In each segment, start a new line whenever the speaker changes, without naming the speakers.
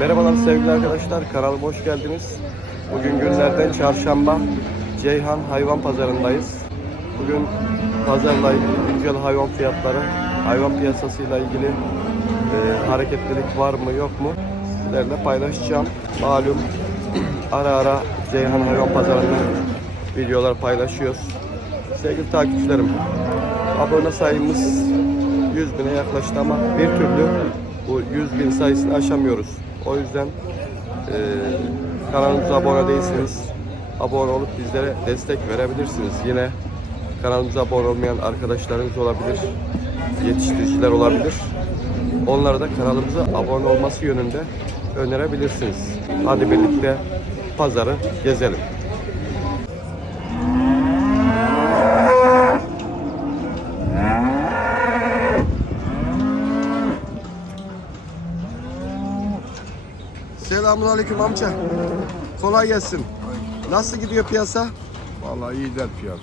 Merhabalar sevgili arkadaşlar, kanalıma hoş geldiniz. Bugün günlerden çarşamba, Ceyhan Hayvan Pazarındayız. Bugün pazarla ilgili güncel hayvan fiyatları, hayvan piyasasıyla ilgili e, hareketlilik var mı yok mu sizlerle paylaşacağım. Malum ara ara Ceyhan Hayvan Pazarı'ndan videolar paylaşıyoruz. Sevgili takipçilerim, abone sayımız 100 bine yaklaştı ama bir türlü bu 100 bin sayısını aşamıyoruz. O yüzden e, kanalımıza abone değilseniz abone olup bizlere destek verebilirsiniz. Yine kanalımıza abone olmayan arkadaşlarınız olabilir, yetiştiriciler olabilir. Onlara da kanalımıza abone olması yönünde önerebilirsiniz. Hadi birlikte pazarı gezelim. Aleyküm amca. Kolay gelsin. Nasıl gidiyor piyasa?
Vallahi iyi der piyasa.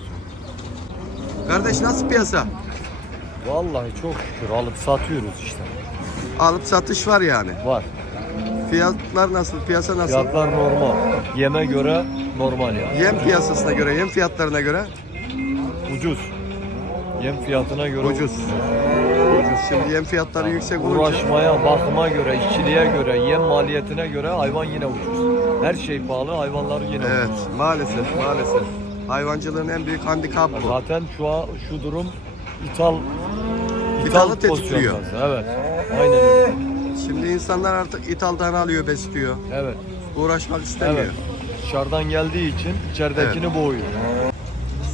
Kardeş nasıl piyasa?
Vallahi çok şükür alıp satıyoruz işte.
Alıp satış var yani.
Var.
Fiyatlar nasıl? Piyasa nasıl?
Fiyatlar normal. Yeme göre normal yani.
Yem piyasasına göre, yem fiyatlarına göre
Ucuz. Yem fiyatına göre
ucuz. Ucuz. Şimdi yem fiyatları yüksek olunca
Uğraşmaya, bakıma göre, işçiliğe göre, yem maliyetine göre hayvan yine ucuz. Her şey pahalı, hayvanlar yine
Evet,
ucuz.
maalesef, maalesef. Hayvancılığın en büyük handikapı bu.
Zaten şu an şu durum ithal
İthalı tetikliyor.
Evet. Aynen öyle.
Şimdi insanlar artık ithaldan alıyor, besliyor.
Evet.
Uğraşmak istemiyor.
Evet. Dışarıdan geldiği için içeridekini boğuyor.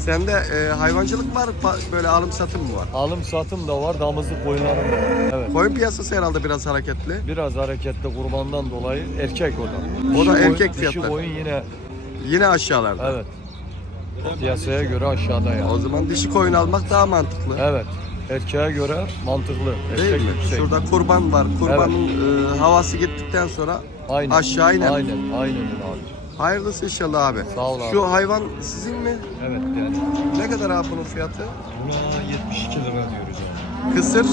Sende e, hayvancılık var, pa- böyle alım satım mı var?
Alım satım da var, damızlık koyunlarım da var. Evet.
Koyun piyasası herhalde biraz hareketli.
Biraz hareketli kurbandan dolayı erkek o da.
O da
Dişi
erkek
koyun-
fiyatları.
Dişi koyun yine
Yine aşağılarda.
evet. Piyasaya göre aşağıda yani.
O zaman dişi koyun almak daha mantıklı.
Evet. Erkeğe göre mantıklı.
Değil
Erkek
mi?
yüksek.
Şurada kurban var. Kurbanın e, havası gittikten sonra
Aynen.
aşağı iner.
Aynen. Aynen öyle abi.
Hayırlısı inşallah abi.
Sağ ol abi.
Şu hayvan sizin mi?
Evet yani.
Ne kadar abi bunun fiyatı?
Buna 72 lira diyoruz abi.
Kısır,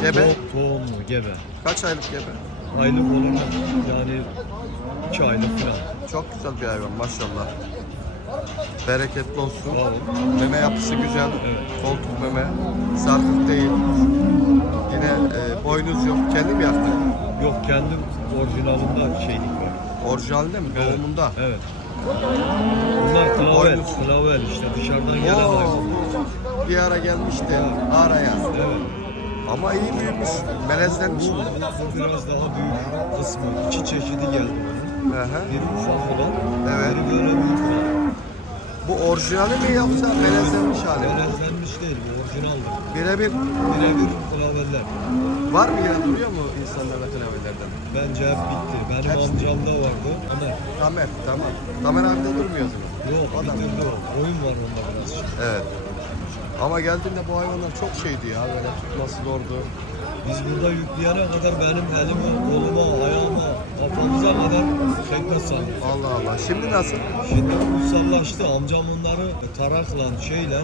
gebe.
Çok tohumlu, gebe.
Kaç aylık gebe?
Aylık olur yani 2 aylık falan.
Çok güzel bir hayvan maşallah. Bereketli olsun.
Sağ ol.
Meme yapısı güzel.
Evet.
Koltuk meme. Sarkık değil. Yine e, boynuz yok. Kendi mi yaptın?
Yok kendim orijinalinde şeylik.
Orijinalde mi?
Evet.
Doğumunda.
Evet. Bunlar klavel,
Boynuz.
klavel işte dışarıdan gelen
Oo,
hayvan.
bu bir ara gelmişti araya.
Evet.
Ama iyi büyümüş. Melezlenmiş.
Bu, bu biraz daha büyük kısmı. İki çeşidi geldi bunun.
Hı hı.
Biri ufak olan,
Evet.
biri böyle büyük olan.
Bu orijinali mi yoksa melezlenmiş hali? mi?
Melezlenmiş değil, bu orijinaldir.
Birebir
Birebir klaveller.
var mı yine duruyor mu insanlarda klavelerden?
Bence hep bitti. Benim
Hepsi-
amcamda vardı. Ömer.
Tamer, tamam. Tamer abi de durmuyorsunuz.
Yok
Adam.
bitirdi o. Oyun var onda biraz.
Evet. Ama geldiğinde bu hayvanlar çok şeydi ya böyle tutması zordu.
Biz burada yükleyene kadar benim elime, koluma, ayağıma, kafamıza kadar şekle sanıyor.
Allah Allah. Şimdi nasıl?
Şimdi kutsallaştı. Amcam onları tarakla, şeyle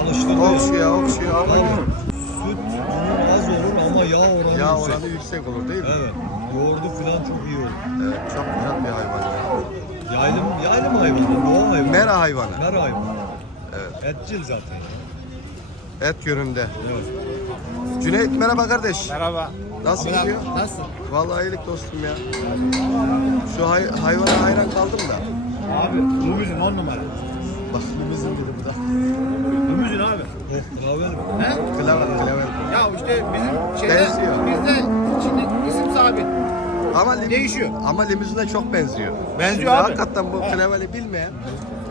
alıştırıyor.
Okşuya okşuya ama.
Süt bunun az olur ama yağ oranı
yağ
yüksek.
oranı yüksek olur değil mi?
Evet. Yoğurdu falan çok iyi olur.
Evet, çok güzel bir hayvan ya.
Yaylım, yaylım hayvanı, doğa hayvanı.
Mera hayvanı.
Mer hayvanı.
Evet.
Etçil zaten. ya.
Et yönünde.
Evet.
Cüneyt merhaba kardeş.
Merhaba.
Nasıl gidiyor?
Nasılsın?
Vallahi iyilik dostum ya. Şu hay hayvana hayran kaldım da.
Abi Lumuzin on numara.
Bak limuzin dedi bu da.
Lumuzin abi.
Oh, klaver mi?
He?
Klaver klaver.
Ya işte bizim şeyde
Benziyor.
bizde şimdi isim sabit.
Ama lim-
Değişiyor.
Ama limuzine çok benziyor.
Benziyor
Şimdi
abi.
Hakikaten bu klaveri bilmeyen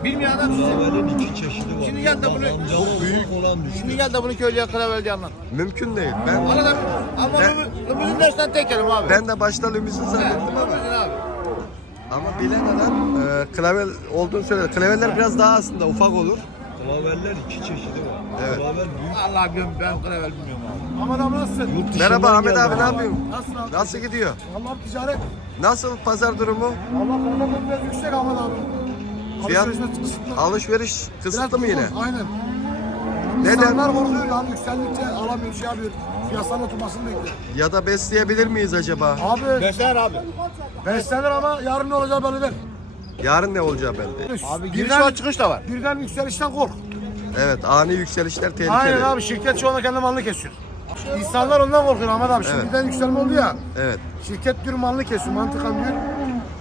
Bilmeyenler size.
Klaverin iki çeşidi var.
Şimdi yanında
Bak,
bunu-
amcama büyük olan düştü.
Şimdi gel de bunu köylüye klavel diye anlat.
mümkün değil. Ben
Arada ama
Ben-
dersten tek kelim abi.
ben de başta limuzin zannettim ama
Lumuzin abi.
ama bilen adam e, klaver olduğunu söyledi. Klaverler biraz daha aslında ufak olur.
Klaverler iki çeşidi var.
Evet.
Klaver büyük.
Allah bilmiyorum ben klavel bilmiyorum abi. Aman abi nasılsın?
Yurt dışından
Merhaba Ahmet
geldi.
abi ne yapıyorsun?
Nasılsın abi?
Nasıl gidiyor?
Allah ticaret.
Nasıl pazar durumu?
Allah konuda biraz yüksek Ahmet abi.
Fiyat
kısıtlı.
alışveriş kısıtlı mı yine?
Aynen.
Neden?
İnsanlar korkuyor yani yükseldikçe alamıyor şey yapıyor. Piyasanın oturmasını bekliyor.
Ya da besleyebilir miyiz acaba?
Abi
Besler abi.
beslenir ama yarın ne olacağı belli değil.
Yarın ne olacağı belli.
Abi giriş
birden,
var çıkış da var.
birden yükselişten kork.
Evet ani yükselişler tehlikeli.
Aynen abi şirket şu anda kendi malını kesiyor. İnsanlar ondan korkuyor Ahmet abi. Şimdi
Evet.
birden yükselme oldu ya.
Evet.
Şirket diyor malını kesiyor mantıken diyor.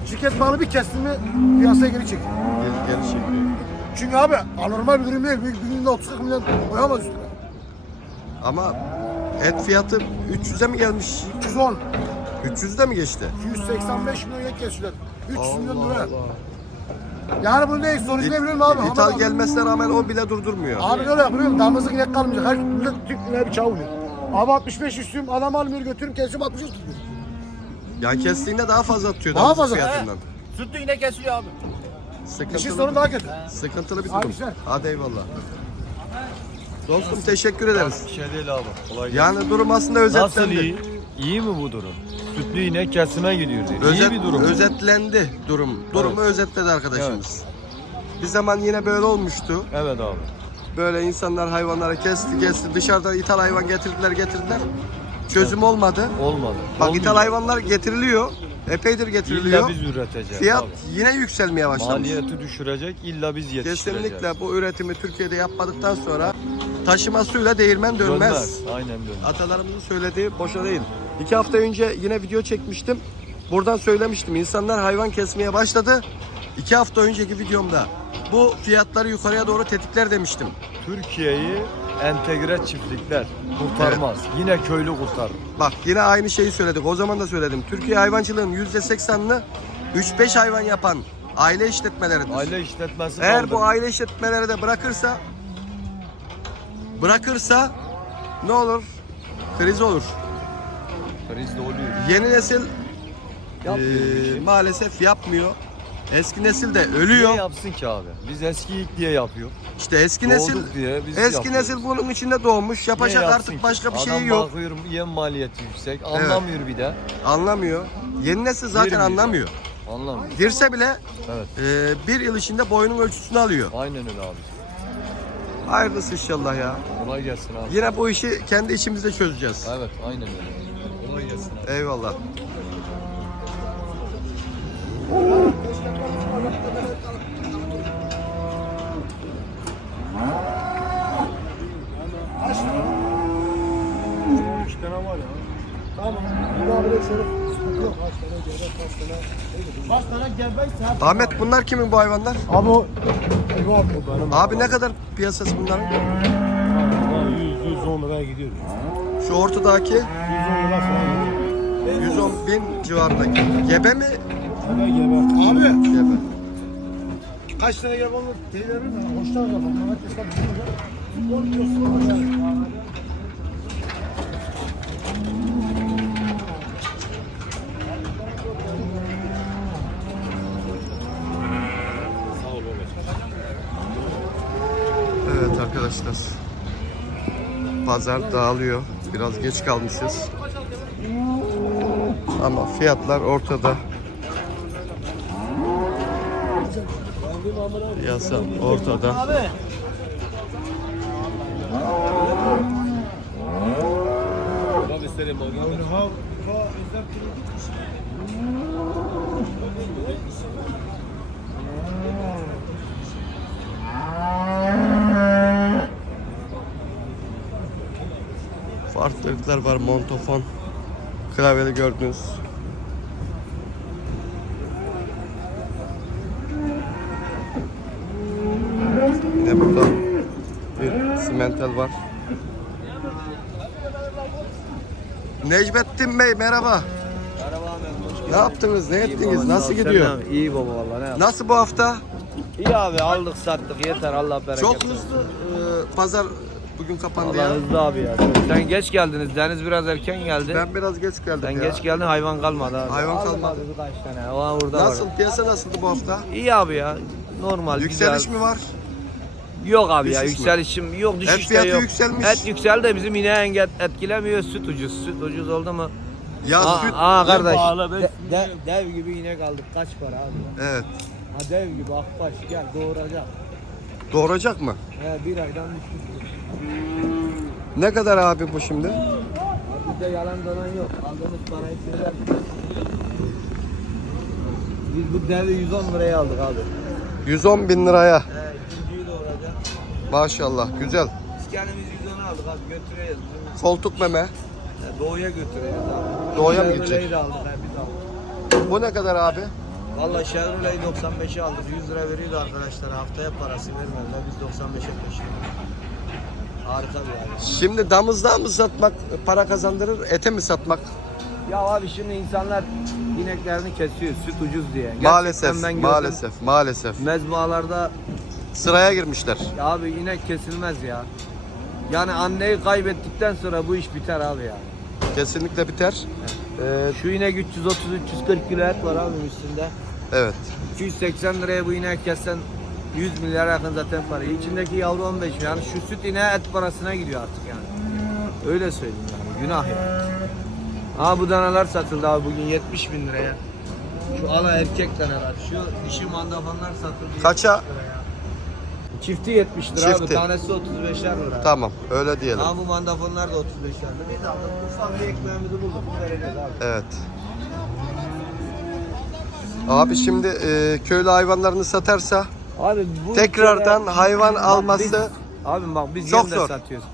Şirket malı bir kesti mi piyasaya geri çekiyor.
Gel, gelişim.
Çünkü abi anormal bir durum değil. Bir, bir günde 30 milyon koyamaz üstüne.
Ama et fiyatı 300'e mi gelmiş?
310,
300'de mi geçti?
285 milyon et kesiyorlar. 300 milyon lira. Yani bunun ne sonucu ne biliyor musun abi?
İthal
abi?
gelmesine rağmen o bile durdurmuyor.
Abi ne oluyor biliyor musun? Damızlık inek kalmayacak. Her millet Türk ineğe bir çağ vuruyor. Abi 65 üstüyüm adam almıyor götürüm kesiyorum 60 tutuyor.
Ya kestiğinde daha fazla atıyor.
Daha
damızlık
fazla.
Fiyatından.
Sütlü yine kesiyor abi.
İşin
Sıkıntılı,
sonu daha kötü.
sıkıntılı bir
Abi
durum.
güzel.
Hadi eyvallah. Dostum teşekkür ederiz.
Bir şey değil abi. Kolay gelsin.
Yani durum aslında
Nasıl
özetlendi.
iyi? İyi mi bu durum? Sütlü inek kesime gidiyor diyor.
Özet,
iyi bir durum.
Özetlendi durum. Durumu özetledi arkadaşımız. Bir zaman yine böyle olmuştu.
Evet abi.
Böyle insanlar hayvanları kesti kesti dışarıdan ithal hayvan getirdiler getirdiler. Çözüm olmadı.
Olmadı.
Bak
Olmuyor.
ithal hayvanlar getiriliyor. Epeydir getiriliyor.
İlla biz üreteceğiz
Fiyat
abi.
yine yükselmeye başlamış.
Maliyeti düşürecek illa biz yetiştireceğiz.
Kesinlikle bu üretimi Türkiye'de yapmadıktan sonra taşıma suyla değirmen dönmez.
Dönmez. Aynen dönmez.
Atalarımızın söylediği boşa değil. İki hafta önce yine video çekmiştim. Buradan söylemiştim. İnsanlar hayvan kesmeye başladı. İki hafta önceki videomda bu fiyatları yukarıya doğru tetikler demiştim.
Türkiye'yi entegre çiftlikler kurtarmaz. Yine köylü kurtarır.
Bak yine aynı şeyi söyledik. O zaman da söyledim. Türkiye hayvancılığın %80'ını 3-5 hayvan yapan aile işletmeleridir.
Aile işletmesi
Eğer
kaldı.
bu aile işletmeleri de bırakırsa bırakırsa ne olur? Kriz olur.
Kriz de oluyor.
Yeni nesil
Yapmıyor bir şey.
maalesef yapmıyor. Eski nesil de
Niye
ölüyor.
yapsın ki abi? Biz eskiyiz diye yapıyor.
İşte eski nesil
Doğduk diye biz
eski
yapıyoruz.
nesil bunun içinde doğmuş. Yapacak
Niye yapsın
artık
ki?
başka bir
Adam
şey yok.
bakıyor yem maliyeti yüksek. Anlamıyor bir de.
Anlamıyor. Yeni nesil zaten
Girmiyor.
anlamıyor.
Anlamıyor.
Girse bile
Evet.
eee, bir yıl içinde boyunun ölçüsünü alıyor.
Aynen öyle abi.
Hayırlısı inşallah ya.
Kolay gelsin abi.
Yine bu işi kendi içimizde çözeceğiz.
Evet aynen öyle.
Eyvallah.
Tamam. Yok. Kaç tane
Ahmet bunlar kimin bu hayvanlar?
Abi o o benim.
Abi ne kadar piyasası bunların?
100 110 liraya gidiyor.
Şu ortadaki
110 lira falan.
110 bin civarındaki. Gebe mi?
Gebe. Abi
Gebe.
kaç tane gebe olur? Teylerim mi? Hoştan yapalım. Mehmet Esat bizim ya. 10 kilosu var yani.
Evet arkadaşlar. Pazar dağılıyor. Biraz geç kalmışız. Ama fiyatlar ortada. Piyasa ortada. Farklılıklar var. Montofon. Klavyede gördünüz. Yine burada bir simental var. Necmettin Bey merhaba. Ne yaptınız? Ne ettiniz? Nasıl gidiyor?
İyi baba vallahi ne yap-
Nasıl bu hafta?
İyi abi aldık sattık yeter Allah bereket
Çok
versin.
hızlı e, pazar bugün kapandı
Allah
ya.
hızlı abi ya. Sen geç geldiniz. Deniz biraz erken geldi.
Ben biraz geç geldim
Sen
ya.
geç geldin hayvan kalmadı abi.
Hayvan
Aldık
kalmadı.
abi Birkaç tane. O an burada
Nasıl?
var.
Piyasa nasıldı bu hafta?
İyi abi ya. Normal
Yükseliş
güzel.
mi var?
Yok abi ya
Düşüş mü?
yükselişim yok düşüş
Et
de
fiyatı
yok.
yükselmiş.
Et yükseldi de bizim ineği engel etkilemiyor. Süt ucuz. Süt ucuz oldu mu?
Ya
aa,
süt.
aa kardeş.
pahalı be.
de- de- dev gibi inek aldık. Kaç para abi? ya?
Evet.
Ha dev gibi akbaş gel doğuracak.
Doğuracak mı?
He, bir aydan düşmüş.
Ne kadar abi bu şimdi?
Bizde yalan dolan yok. Aldığımız parayı söyler. Biz bu devi 110 liraya aldık abi.
110 bin liraya.
He, ikinciyi de olacak.
Maşallah güzel.
Biz kendimiz 110 aldık abi götüreceğiz. Bizim
Koltuk meme.
he, doğuya götüreceğiz abi.
Doğuya mı gidecek?
de aldık he, biz aldık.
Bu ne kadar abi?
Valla Chevrolet'i 95'e aldık. 100 lira veriyordu arkadaşlar. Haftaya parası vermediler. Biz 95'e taşıyoruz. Harika bir yani.
Şimdi damızlığa mı satmak para kazandırır, ete mi satmak?
Ya abi şimdi insanlar ineklerini kesiyor süt ucuz diye. Gerçekten
Maalesef,
ben gördüm.
maalesef, maalesef.
Mezbalarda
Sıraya girmişler.
ya abi inek kesilmez ya. Yani anneyi kaybettikten sonra bu iş biter abi ya.
Kesinlikle biter. Ee,
Şu inek 330-340 kilo et var abi üstünde.
evet.
280 liraya bu inek kessen 100 milyar yakın zaten para. İçindeki yavru 15 yani şu süt ineği et parasına gidiyor artık yani. Öyle söyleyeyim yani günah ya. Aa bu danalar satıldı abi bugün 70 bin liraya. Şu ala erkek danalar, şu dişi mandafanlar satıldı.
Kaça?
70 liraya. Çifti 70 lira abi,
Çifti.
tanesi 35'er lira.
Tamam, öyle diyelim.
Aa bu mandafonlar da 35'er lira. Biz aldık, ufak bir ekmeğimizi bulduk, bu vereceğiz abi.
Evet. Abi şimdi e, köylü hayvanlarını satarsa
Abi bu
tekrardan
ülkede-
hayvan
Bak
alması
biz- abi bak biz
çok
yem de
zor.
satıyoruz.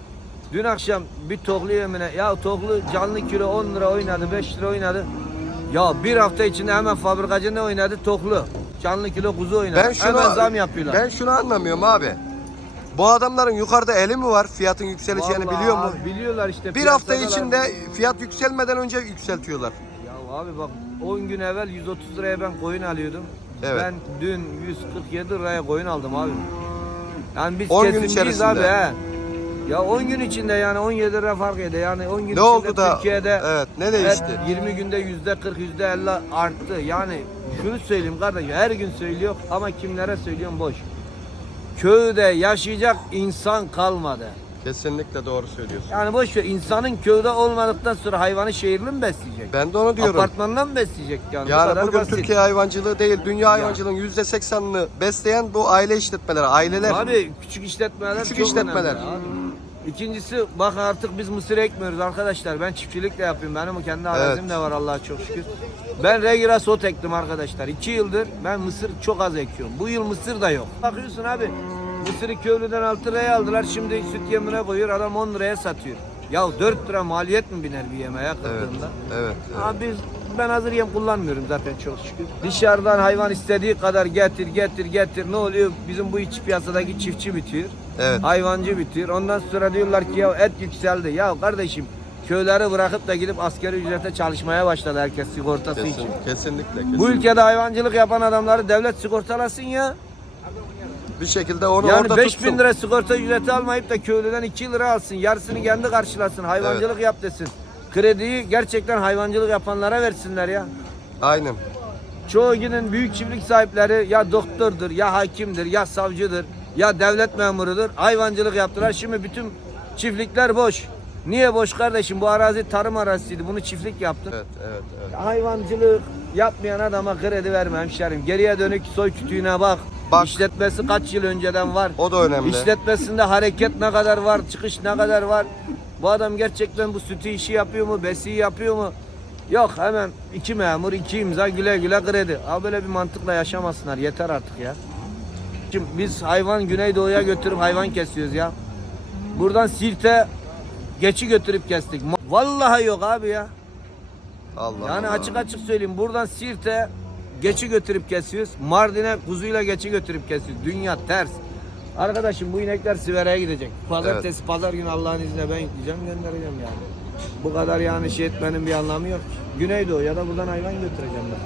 Dün akşam bir toklu yemine ya toklu canlı kilo 10 lira oynadı 5 lira oynadı. Ya bir hafta içinde hemen fabrikacı ne oynadı? Toklu. Canlı kilo kuzu oynadı.
ben şunu
hemen zam yapıyorlar.
Ben şunu anlamıyorum abi. Bu adamların yukarıda eli mi var? Fiyatın yükseleceğini
Vallahi
biliyor mu?
abi biliyorlar işte.
Bir hafta
piyasadalar.
içinde fiyat yükselmeden önce yükseltiyorlar.
Ya abi bak 10 gün evvel 130 liraya ben koyun alıyordum.
Evet.
Ben dün 147 liraya koyun aldım abi. Yani biz
10 gün
kesimciyiz
içerisinde.
abi he. Ya 10 gün içinde yani 17 lira fark ediyor. Yani 10 gün
Ne
içinde
oldu da?
Türkiye'de
Evet, ne değişti?
20 günde yüzde 40 yüzde 50 arttı. Yani şunu söyleyeyim kardeşim her gün söylüyor ama kimlere söylüyorum boş. Köyde yaşayacak insan kalmadı.
Kesinlikle doğru söylüyorsun.
Yani boş ver insanın köyde olmadıktan sonra hayvanı şehirli mi besleyecek?
Ben de onu diyorum.
Apartmandan mı besleyecek yani?
Yani bugün
basit.
Türkiye hayvancılığı değil, dünya hayvancılığının yüzde seksenini besleyen bu aile işletmeleri, aileler.
Abi küçük işletmeler
Küçük
çok
işletmeler.
önemli abi. İkincisi bak artık biz mısır ekmiyoruz arkadaşlar. Ben çiftçilik de yapıyorum. Benim kendi arazim de var Allah'a çok şükür. Ben regira sot ektim arkadaşlar. İki yıldır ben mısır çok az ekiyorum. Bu yıl mısır da yok. Bakıyorsun abi mısırı köylüden 6 liraya aldılar. Şimdi süt yemine koyuyor. Adam 10 liraya satıyor. Ya 4 lira maliyet mi biner bir yemeğe
Evet,
kırdığında?
evet. evet.
Abi biz ben hazır yem kullanmıyorum zaten çok şükür. Dışarıdan hayvan istediği kadar getir getir getir ne oluyor? Bizim bu iç piyasadaki çiftçi bitiyor.
Evet.
Hayvancı bitiyor. Ondan sonra diyorlar ki ya et yükseldi. Ya kardeşim köyleri bırakıp da gidip askeri ücrete çalışmaya başladı herkes sigortası
Kesin,
için.
kesinlikle, kesinlikle.
Bu ülkede hayvancılık yapan adamları devlet sigortalasın ya.
Bir şekilde onu
yani
orada
5000
tutsun.
lira sigorta ücreti almayıp da köylüden 2 lira alsın. Yarısını kendi karşılasın. Hayvancılık yap desin. Krediyi gerçekten hayvancılık yapanlara versinler ya.
Aynen.
Çoğu günün büyük çiftlik sahipleri ya doktordur, ya hakimdir, ya savcıdır, ya devlet memurudur. Hayvancılık yaptılar. Şimdi bütün çiftlikler boş. Niye boş kardeşim? Bu arazi tarım arazisiydi. Bunu çiftlik yaptın.
Evet, evet, evet.
Hayvancılık yapmayan adama kredi verme hemşerim. Geriye dönük soy kütüğüne bak.
Bak.
İşletmesi kaç yıl önceden var.
O da önemli.
İşletmesinde hareket ne kadar var, çıkış ne kadar var. Bu adam gerçekten bu sütü işi yapıyor mu, besiyi yapıyor mu? Yok hemen iki memur, iki imza güle güle kredi. Abi böyle bir mantıkla yaşamasınlar yeter artık ya. Şimdi biz hayvan Güneydoğu'ya götürüp hayvan kesiyoruz ya. Buradan Sirt'e geçi götürüp kestik. Vallahi yok abi ya.
Allah
Yani
Allah.
açık açık söyleyeyim buradan Sirt'e geçi götürüp kesiyoruz. Mardin'e kuzuyla geçi götürüp kesiyoruz. Dünya ters. Arkadaşım bu inekler Sivere'ye gidecek. Pazartesi, pazar günü Allah'ın izniyle ben gideceğim göndereceğim yani. Bu kadar yani şey etmenin bir anlamı yok. Güneydoğu ya da buradan hayvan götüreceğim ben.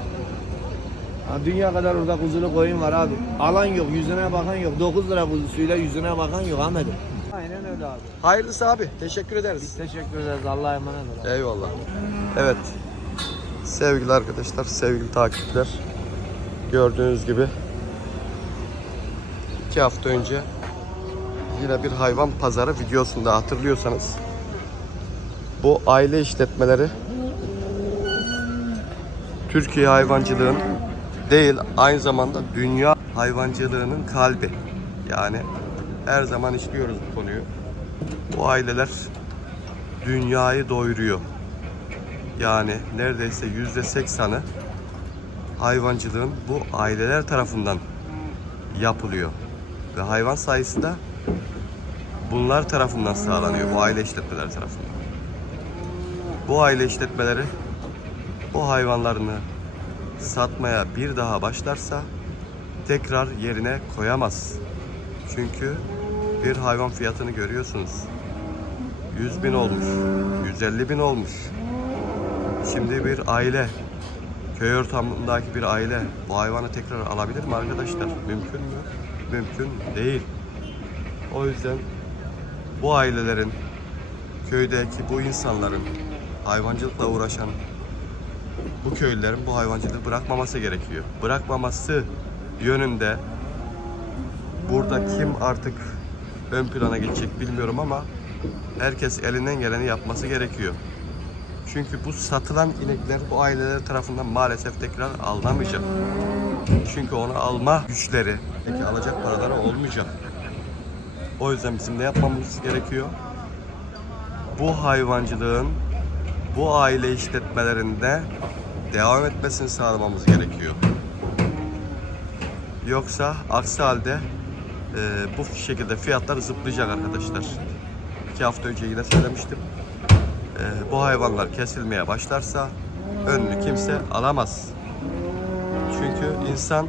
Ha, dünya kadar orada kuzulu koyun var abi. Alan yok, yüzüne bakan yok. 9 lira kuzusuyla yüzüne bakan yok Ahmet'im. Aynen öyle abi.
Hayırlısı abi. Teşekkür
Biz
ederiz.
teşekkür ederiz. Allah'a emanet olun.
Eyvallah. Evet. Sevgili arkadaşlar, sevgili takipçiler. Gördüğünüz gibi iki hafta önce yine bir hayvan pazarı videosunda hatırlıyorsanız bu aile işletmeleri Türkiye hayvancılığın değil aynı zamanda dünya hayvancılığının kalbi. Yani her zaman işliyoruz bu konuyu. Bu aileler dünyayı doyuruyor. Yani neredeyse yüzde seksanı hayvancılığın bu aileler tarafından yapılıyor. Ve hayvan sayısı da bunlar tarafından sağlanıyor. Bu aile işletmeleri tarafından. Bu aile işletmeleri bu hayvanlarını satmaya bir daha başlarsa tekrar yerine koyamaz. Çünkü bir hayvan fiyatını görüyorsunuz. 100 bin olmuş, 150 bin olmuş. Şimdi bir aile, köy ortamındaki bir aile bu hayvanı tekrar alabilir mi arkadaşlar? Mümkün mü? Mümkün değil. O yüzden bu ailelerin, köydeki bu insanların, hayvancılıkla uğraşan bu köylülerin bu hayvancılığı bırakmaması gerekiyor. Bırakmaması yönünde burada kim artık ön plana geçecek bilmiyorum ama herkes elinden geleni yapması gerekiyor. Çünkü bu satılan inekler bu aileler tarafından maalesef tekrar alınamayacak. Çünkü onu alma güçleri, peki alacak paraları olmayacak. O yüzden bizim ne yapmamız gerekiyor? Bu hayvancılığın bu aile işletmelerinde devam etmesini sağlamamız gerekiyor. Yoksa aksi halde e, bu şekilde fiyatlar zıplayacak arkadaşlar. İki hafta önce yine söylemiştim. E, bu hayvanlar kesilmeye başlarsa önünü kimse alamaz. Çünkü insan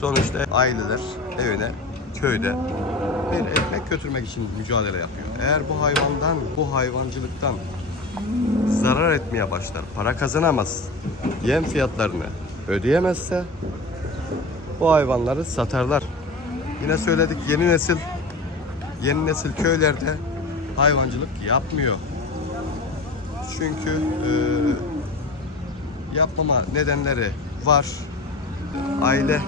sonuçta aileler evine, köyde bir ekmek götürmek için mücadele yapıyor. Eğer bu hayvandan, bu hayvancılıktan zarar etmeye başlar, para kazanamaz, yem fiyatlarını ödeyemezse bu hayvanları satarlar. Yine söyledik yeni nesil yeni nesil köylerde hayvancılık yapmıyor. Çünkü e, yapmama nedenleri var. Aile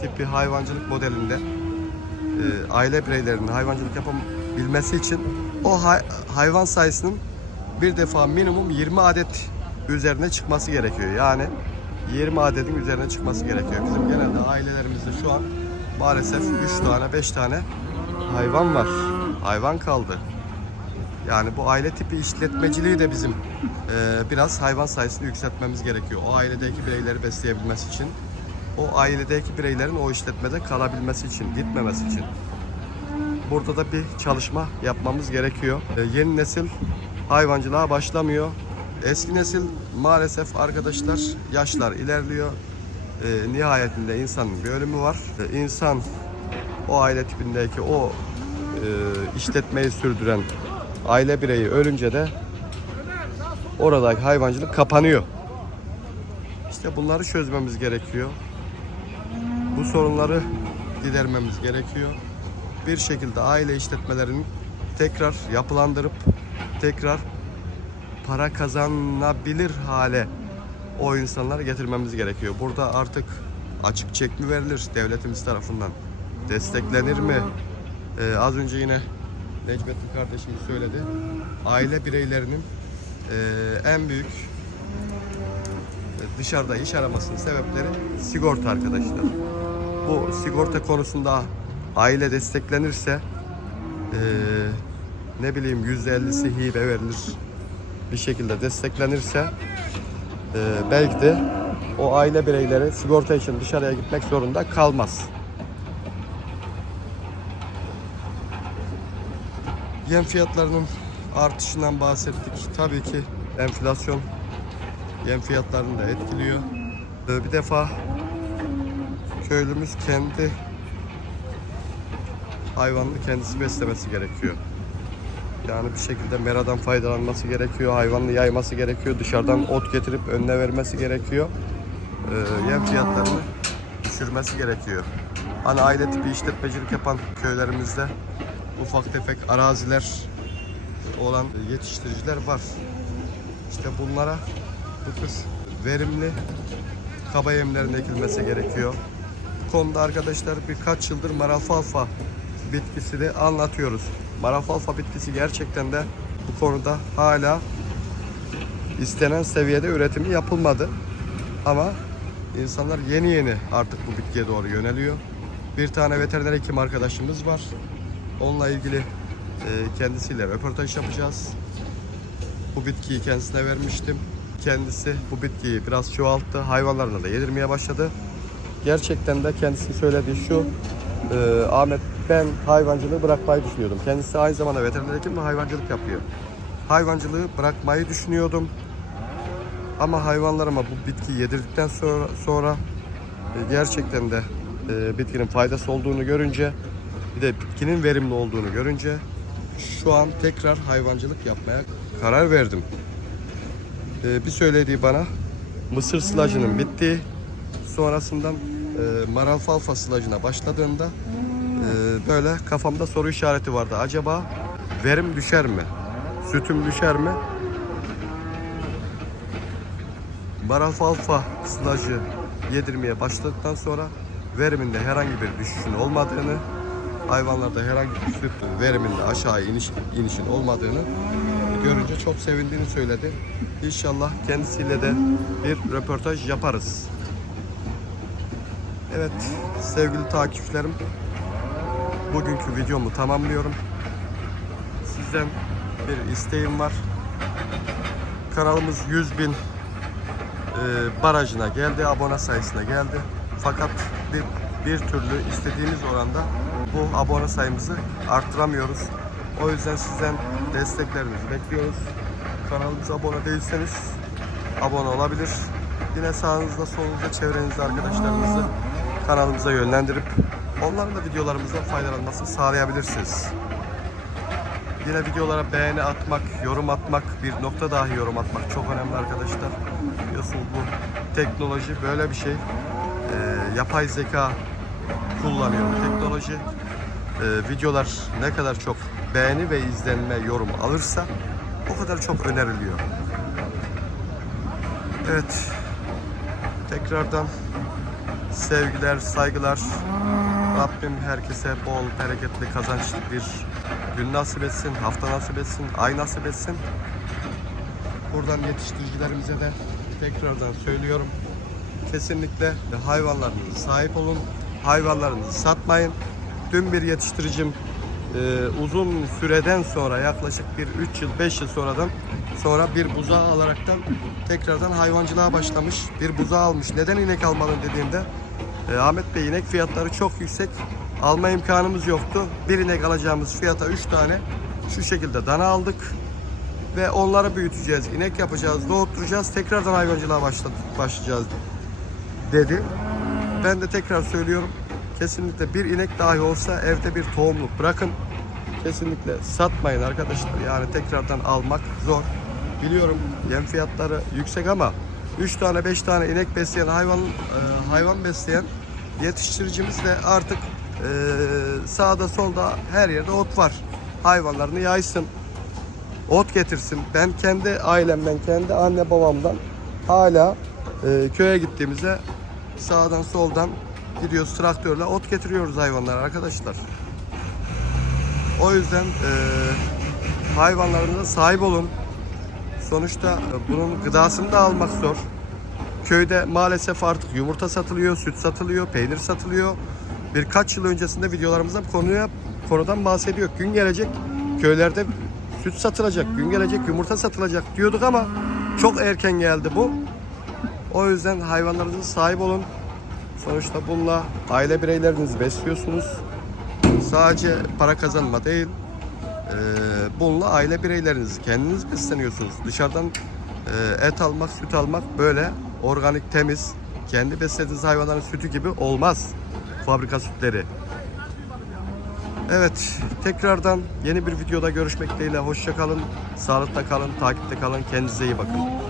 tipi hayvancılık modelinde e, aile bireylerinin hayvancılık yapabilmesi için o hay- hayvan sayısının bir defa minimum 20 adet üzerine çıkması gerekiyor. Yani 20 adetin üzerine çıkması gerekiyor. Bizim genelde ailelerimizde şu an maalesef 3 tane 5 tane hayvan var. Hayvan kaldı. Yani bu aile tipi işletmeciliği de bizim e, biraz hayvan sayısını yükseltmemiz gerekiyor. O ailedeki bireyleri besleyebilmesi için, o ailedeki bireylerin o işletmede kalabilmesi için, gitmemesi için. Burada da bir çalışma yapmamız gerekiyor. E, yeni nesil hayvancılığa başlamıyor. Eski nesil maalesef arkadaşlar yaşlar ilerliyor. E, nihayetinde insanın bir ölümü var. E, insan o aile tipindeki o e, işletmeyi sürdüren aile bireyi ölünce de oradaki hayvancılık kapanıyor. İşte bunları çözmemiz gerekiyor. Bu sorunları gidermemiz gerekiyor. Bir şekilde aile işletmelerini tekrar yapılandırıp tekrar para kazanabilir hale o insanları getirmemiz gerekiyor. Burada artık açık çek mi verilir devletimiz tarafından? Desteklenir mi? Ee, az önce yine Necmettin kardeşimiz söyledi. Aile bireylerinin e, en büyük e, dışarıda iş aramasının sebepleri sigorta arkadaşlar. Bu sigorta konusunda aile desteklenirse e, ne bileyim %50'si hibe verilir bir şekilde desteklenirse e, belki de o aile bireyleri sigorta için dışarıya gitmek zorunda kalmaz. Yem fiyatlarının artışından bahsettik. Tabii ki enflasyon yem fiyatlarını da etkiliyor. Ee, Bir defa köylümüz kendi hayvanını kendisi beslemesi gerekiyor. Yani bir şekilde meradan faydalanması gerekiyor, hayvanını yayması gerekiyor, dışarıdan ot getirip önüne vermesi gerekiyor. Ee, yem fiyatlarını düşürmesi gerekiyor. Hani aile tipi işletmecilik yapan köylerimizde ufak tefek araziler olan yetiştiriciler var. İşte bunlara bu tür verimli kaba yemlerin ekilmesi gerekiyor. Bu konuda arkadaşlar birkaç yıldır marafalfa bitkisini anlatıyoruz. Marafalfa bitkisi gerçekten de bu konuda hala istenen seviyede üretimi yapılmadı. Ama insanlar yeni yeni artık bu bitkiye doğru yöneliyor. Bir tane veteriner hekim arkadaşımız var. Onunla ilgili e, kendisiyle röportaj yapacağız. Bu bitkiyi kendisine vermiştim. Kendisi bu bitkiyi biraz çoğalttı. Hayvanlarına da yedirmeye başladı. Gerçekten de kendisi söylediği şu. e, Ahmet ben hayvancılığı bırakmayı düşünüyordum. Kendisi aynı zamanda veteriner hekim ve hayvancılık yapıyor. Hayvancılığı bırakmayı düşünüyordum. Ama hayvanlarıma bu bitkiyi yedirdikten sonra, sonra e, gerçekten de e, bitkinin faydası olduğunu görünce bir de bitkinin verimli olduğunu görünce şu an tekrar hayvancılık yapmaya karar verdim. E, bir söylediği bana mısır silajının bittiği sonrasından e, maralfalfa silajına başladığında e, böyle kafamda soru işareti vardı. Acaba verim düşer mi? Sütüm düşer mi? maralfalfa silajı yedirmeye başladıktan sonra veriminde herhangi bir düşüşün olmadığını, hayvanlarda herhangi bir süt veriminde aşağı iniş, inişin olmadığını görünce çok sevindiğini söyledi. İnşallah kendisiyle de bir röportaj yaparız. Evet sevgili takipçilerim bugünkü videomu tamamlıyorum. Sizden bir isteğim var. Kanalımız 100 bin e, barajına geldi, abone sayısına geldi. Fakat bir, bir türlü istediğimiz oranda bu abone sayımızı arttıramıyoruz. O yüzden sizden desteklerinizi bekliyoruz. Kanalımıza abone değilseniz abone olabilir. Yine sağınızda, solunuzda, çevrenizde arkadaşlarınızı kanalımıza yönlendirip onların da videolarımızdan faydalanmasını sağlayabilirsiniz. Yine videolara beğeni atmak, yorum atmak, bir nokta dahi yorum atmak çok önemli arkadaşlar. Biliyorsunuz bu teknoloji böyle bir şey. Ee, yapay zeka kullanıyor teknoloji. Ee, videolar ne kadar çok beğeni ve izlenme, yorum alırsa o kadar çok öneriliyor. Evet. Tekrardan sevgiler, saygılar. Rabbim herkese bol, bereketli, kazançlı bir gün nasip etsin, hafta nasip etsin, ay nasip etsin. Buradan yetiştiricilerimize de tekrardan söylüyorum. Kesinlikle hayvanlarınıza sahip olun. Hayvanlarınızı satmayın. Dün bir yetiştiricim e, uzun süreden sonra yaklaşık bir 3 yıl 5 yıl sonradan sonra bir buzağı alaraktan tekrardan hayvancılığa başlamış. Bir buzağı almış. Neden inek almadın dediğimde e, Ahmet Bey inek fiyatları çok yüksek. Alma imkanımız yoktu. Bir inek alacağımız fiyata 3 tane şu şekilde dana aldık ve onları büyüteceğiz. İnek yapacağız, doğutturacağız. Tekrardan hayvancılığa başladık, başlayacağız dedi. Ben de tekrar söylüyorum. Kesinlikle bir inek dahi olsa evde bir tohumluk bırakın. Kesinlikle satmayın arkadaşlar. Yani tekrardan almak zor. Biliyorum yem fiyatları yüksek ama 3 tane 5 tane inek besleyen hayvan e, hayvan besleyen yetiştiricimiz de artık e, sağda solda her yerde ot var. Hayvanlarını yaysın. Ot getirsin. Ben kendi ailemden, kendi anne babamdan hala e, köye gittiğimizde sağdan soldan gidiyoruz traktörle ot getiriyoruz hayvanlara arkadaşlar. O yüzden e, hayvanlarınıza sahip olun. Sonuçta e, bunun gıdasını da almak zor. Köyde maalesef artık yumurta satılıyor, süt satılıyor, peynir satılıyor. Birkaç yıl öncesinde videolarımızda bu konuya konudan bahsediyor. Gün gelecek köylerde süt satılacak, gün gelecek yumurta satılacak diyorduk ama çok erken geldi bu. O yüzden hayvanlarınıza sahip olun. Sonuçta bununla aile bireylerinizi besliyorsunuz. Sadece para kazanma değil, e, bununla aile bireylerinizi kendiniz besleniyorsunuz. Dışarıdan e, et almak, süt almak böyle organik, temiz, kendi beslediğiniz hayvanların sütü gibi olmaz. Fabrika sütleri. Evet, tekrardan yeni bir videoda görüşmek dileğiyle. Hoşça kalın, kalın, takipte kalın. Kendinize iyi bakın.